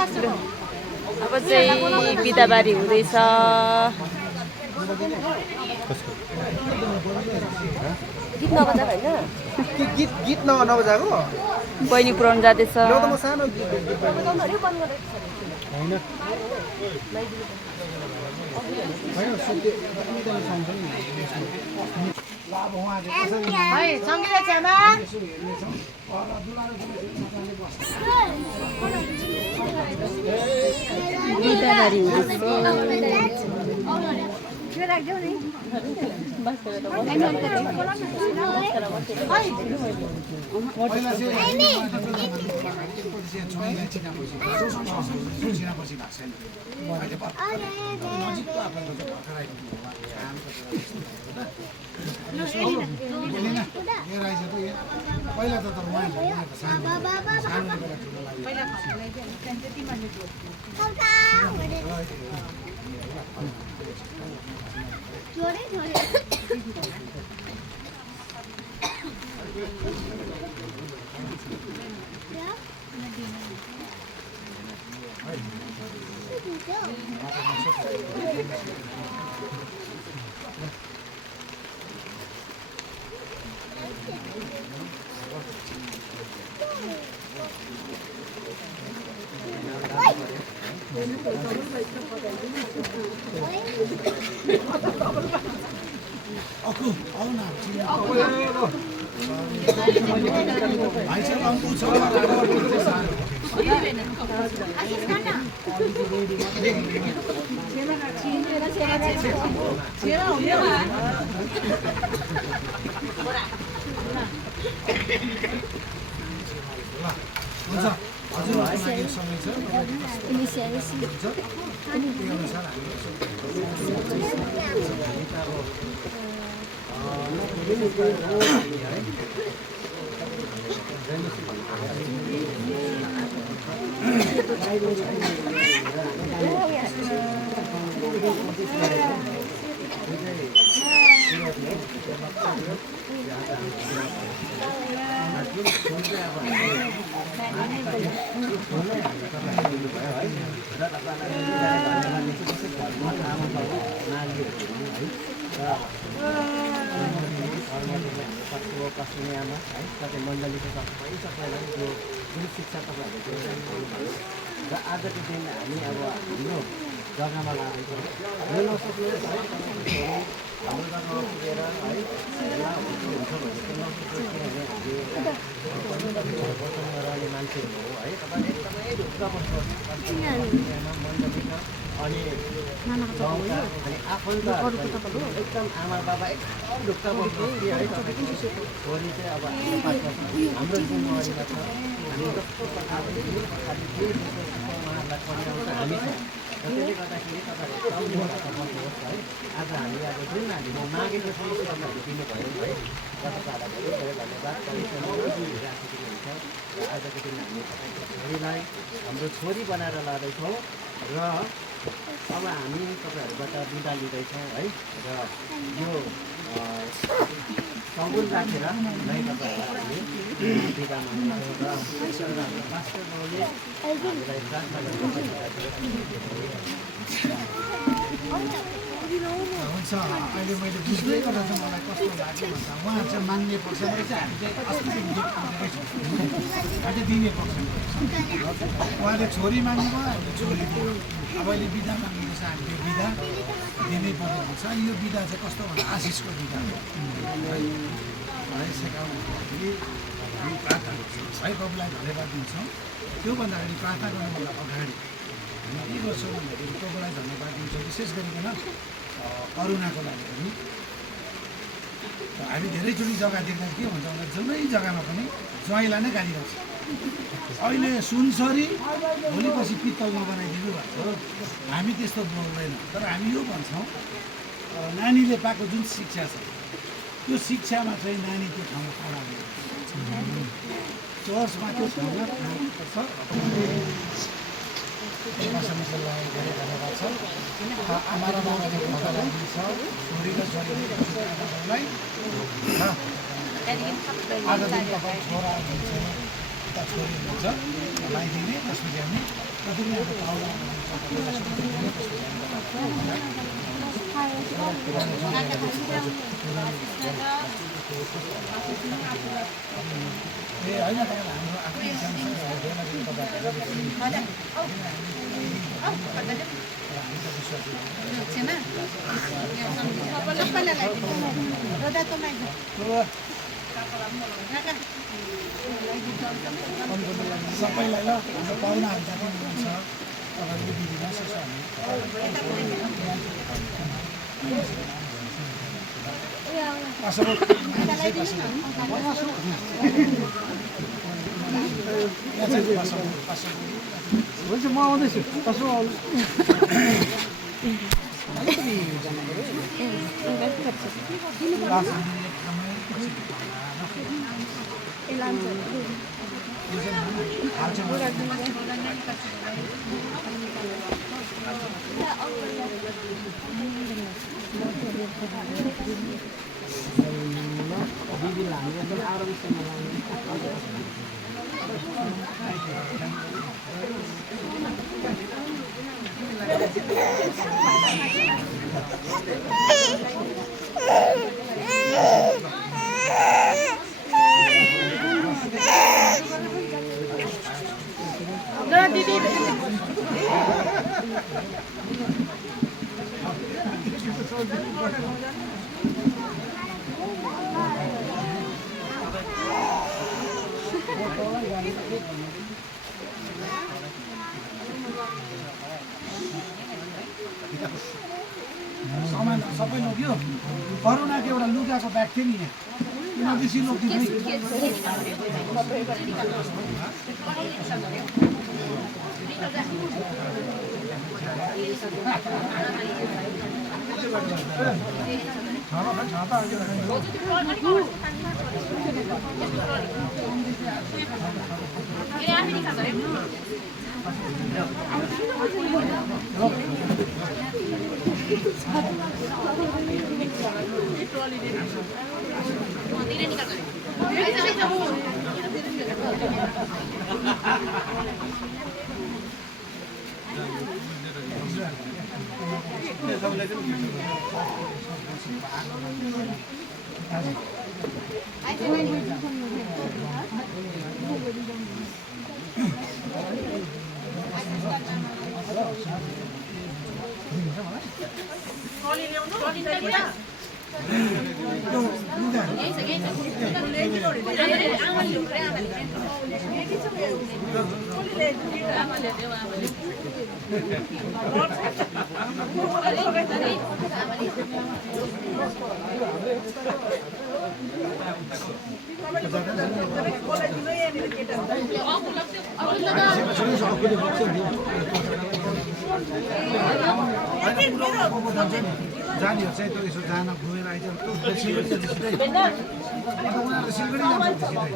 अब चाहिँ बिदाबारी हुँदैछ। गीत नबजाएको होइन? गीत नबजाएको बहिनी पुऱ्याउनु जाँदैछ। बिदाबारी हुँदैछ। पहिला त मण्डलीको सबै सबैलाई जो जुन शिक्षा तपाईँहरूले र आजको दिन हामी अब हाम्रो जग्गामा लाग्दैछौँ यो नसक्ने हाम्रो जग्गामा पुगेर है हुन्छ भने चाहिँ रहने मान्छेहरू हो है तपाईँले एकदमै ढुक्क बस्नुहोस् मण्डली छ अनि गाउँका अनि आफन्तहरू एकदम आमा बाबा एकदम ढुक्क बस्नुहोस् कि है तपाईँको छोरी चाहिँ अब हाम्रो जिम्मेवारीमा छ हामी जस्तो प्रकारले जुन प्रकारले जे उहाँहरूलाई पढाउँछ हामी छ त्यसले गर्दाखेरि तपाईँहरू बस्नुहोस् है आज हामी अब जुन हामीले मागेको छौँ तपाईँहरूले दिनुभयो है तपाईँहरूलाई धेरै धन्यवाद राखेको हुन्छ र आजको दिन हामी तपाईँको छोरीलाई हाम्रो छोरी बनाएर लाँदैछौँ र अब हामी तपाईँहरूबाट बिदा लिँदैछौँ है र यो सगुन राखेर नै तपाईँहरूलाई हामी बिदा माग्छौँ र हाम्रो मास्टर बाउले हामीलाई प्रार्थना हुन्छ। अहिले मैले बुझ्दै गर्दा चाहिँ मलाई कस्तो लाग्यो भन्दा उहाँ चाहिँ मान्ने पक्षमा चाहिँ हामी चाहिँ अस्तिदेखि हामीले दिने पक्षमा उहाँले छोरी माग्नुभयो हामीले छोरी दियो। अब अहिले बिदा माग्नुपर्छ हामीले बिदा दिनै पर्ने हुन्छ। यो बिदा चाहिँ कस्तो भन्दा आशिषको बिदा हो है सिकाउनुपर्दाखेरि हामी प्रार्थना गर्छौँ है प्रभुलाई धन्यवाद दिन्छौँ। त्योभन्दा अगाडि प्रार्थना गर्नुभन्दा अगाडि हामी के गर्छौँ भन्दाखेरि प्रभुलाई धन्यवाद दिन्छौँ विशेष गरिकन करुणाको लागि पनि। हामी धेरैचोटि जग्गा देख्दा के भन्छ भन्दा जुनै जग्गामा पनि ज्वाइँलाई नै गाली गर्छ। अहिले सुनसरी भोलिपछि पित्तलमा बनाइदिनु भन्छ। हामी त्यस्तो बोल्दैनौँ तर हामी यो भन्छौँ नानीले पाएको जुन शिक्षा छ त्यो शिक्षामा चाहिँ नानी त्यो ठाउँमा खडा हुन्छ। चर्चमा त्यो ठाउँमा खानुपर्छ। समस्यालाई धेरै धन्यवाद छ। आमा र बाबाले भगवान् दिन्छ छोरी र छोरीलाई आज दिन तपाईँ छोरा हुन्छ उता छोरी हुन्छ लगाइदिने त्यसपछि हामी र होइन तपाईँलाई हाम्रो आफ्नै सबैलाई ल हाम्रो पाहुनाहरू जहाँ पनि छ तपाईँले दिदीमा यसो हुन्छ म आउँदैछु कसो आउनु सामान सबै लग्यो करोनाको एउटा लुगाको ब्याग थियो नि यहाँ बेसी लगिदिनु जानेहरू चाहिँ त्यो यसो जान घुमेर आइज सिलगढी जान्छ सिधै उनीहरू सिलगढी जान्छ सिधै